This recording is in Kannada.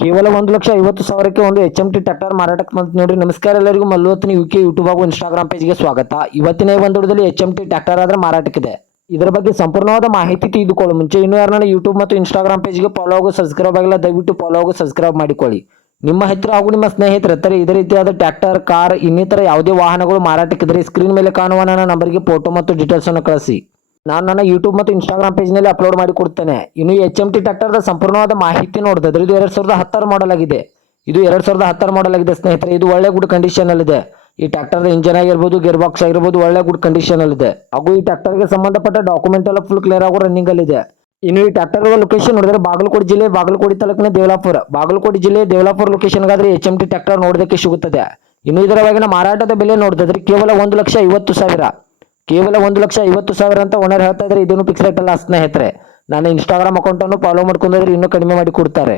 ಕೇವಲ 1,50,000ಕ್ಕೆ ಒಂದು HMT ಟ್ರ್ಯಾಕ್ಟರ್ ಮಾರಾಟಕ್ಕೆ ಬಂತು ನೋಡ್ರಿ. ನಮಸ್ಕಾರ ಎಲ್ಲರಿಗೂ, ಮಲ್ಲುವತ್ತಿನ UK ಯೂಟ್ಯೂಬ್ ಹಾಗೂ ಇನ್ಸ್ಟಾಗ್ರಾಮ್ ಪೇಜ್ಗೆ ಸ್ವಾಗತ. ಇವತ್ತಿನ ಈ ಒಂದು ವಿಡಿಯೋದಲ್ಲಿ HMT ಟ್ರ್ಯಾಕ್ಟರ್ ಆದ್ರೆ ಮಾರಾಟಕ್ಕಿದೆ. ಇದರ ಬಗ್ಗೆ ಸಂಪೂರ್ಣವಾದ ಮಾಹಿತಿ ತಿಳಿದುಕೊಳ್ಳೋ ಮುಂಚೆ ಇನ್ನೂ ಯಾರನ್ನ ಯೂಟ್ಯೂಬ್ ಮತ್ತು ಇನ್ಸ್ಟಾಗ್ರಾಮ್ ಪೇಜ್ಗೆ ಫಾಲೋ ಹಾಗೂ ಸಬ್ಸ್ಕ್ರೈಬ್ ಆಗಿಲ್ಲ, ದಯವಿಟ್ಟು ಫಾಲೋ ಹಾಗೂ ಸಬ್ಸ್ಕ್ರೈಬ್ ಮಾಡಿಕೊಳ್ಳಿ. ನಿಮ್ಮ ಹತ್ತಿರ ಹಾಗೂ ನಿಮ್ಮ ಸ್ನೇಹಿತರ ಹತ್ತಿರ ಇದೇ ರೀತಿಯಾದ ಟ್ರ್ಯಾಕ್ಟರ್, ಕಾರ್, ಇನ್ನಿತರ ಯಾವುದೇ ವಾಹನಗಳು ಮಾರಾಟಕ್ಕಿದ್ರೆ ಸ್ಕ್ರೀನ್ ಮೇಲೆ ಕಾಣುವ ನನ್ನ ನಂಬರ್ಗೆ ಫೋಟೋ ಮತ್ತು ಡೀಟೇಲ್ಸ್ ಅನ್ನು ಕಳಿಸಿ. ನಾನು ನನ್ನ ಯೂಟ್ಯೂಬ್ ಮತ್ತು ಇನ್ಸ್ಟಾಗ್ರಾಮ್ ಪೇಜ್ನಲ್ಲಿ ಅಪ್ಲೋಡ್ ಮಾಡಿ ಕೊಡ್ತೇನೆ. ಇನ್ನು ಈ HMT ಟ್ರ್ಯಾಕ್ಟರ್ದ ಸಂಪೂರ್ಣವಾದ ಮಾಹಿತಿ ನೋಡಿದ್ರೆ ಇದು 2010 ಮಾಡಲ್ ಆಗಿದೆ. ಇದು 2010 ಮಾಡಲ್ ಆಗಿದೆ ಸ್ನೇಹಿತರೆ. ಇದು ಒಳ್ಳೆ ಗುಡ್ ಕಂಡೀಷನ್ ಅಲ್ಲಿದೆ. ಈ ಟ್ರ್ಯಾಕ್ಟರ್ದ ಇಂಜನ್ ಆಗಿರ್ಬೋದು, ಗೇರ್ ಬಾಕ್ಸ್ ಆಗಿರ್ಬೋದು, ಒಳ್ಳೆ ಗುಡ್ ಕಂಡೀಷನ್ ಅಲ್ಲಿದೆ. ಹಾಗೂ ಈ ಟ್ರ್ಯಾಕ್ಟರ್ಗೆ ಸಂಬಂಧಪಟ್ಟ ಡಾಕ್ಯುಮೆಂಟ್ ಎಲ್ಲ ಫುಲ್ ಕ್ಲಿಯರ್ ಆಗೋ ರನ್ನಿಂಗ್ ಅಲ್ಲಿದೆ. ಇನ್ನು ಈ ಟ್ರ್ಯಾಕ್ಟರ್ ಲೊಕೇಶನ್ ನೋಡಿದ್ರೆ ಬಾಗಲಕೋಟೆ ಜಿಲ್ಲೆ, ಬಾಗಲಕೋಟೆ ತಾಲೂಕಿನ ದೇವಲಾಪುರ, ಬಾಗಲಕೋಟೆ ಜಿಲ್ಲೆ ದೇವಲಾಪುರ ಲೊಕೇಶನ್ಗಾದ್ರೆ HMT ಟ್ರ್ಯಾಕ್ಟರ್ ನೋಡೋದಕ್ಕೆ ಸಿಗುತ್ತದೆ. ಇನ್ನು ಇದರ ಒಳಗಿನ ಮಾರಾಟದ ಬೆಲೆ ನೋಡಿದ್ರೆ ಕೇವಲ 1,50,000, ಕೇವಲ 1,50,000 ಅಂತ ಓನರ್ ಹೇಳ್ತಾ ಇದ್ರೆ. ಇದನ್ನು ಫಿಕ್ಸ್ ರೇಟ್ ಅಲ್ಲ ಸ್ನೇಹಿತರೆ. ನಾನು ಇನ್ಸ್ಟಾಗ್ರಾಮ್ ಅಕೌಂಟ್ ಅನ್ನು ಫಾಲೋ ಮಾಡ್ಕೊಂಡ್ರೆ ಇನ್ನೂ ಕಡಿಮೆ ಮಾಡಿ ಕೊಡ್ತಾರೆ.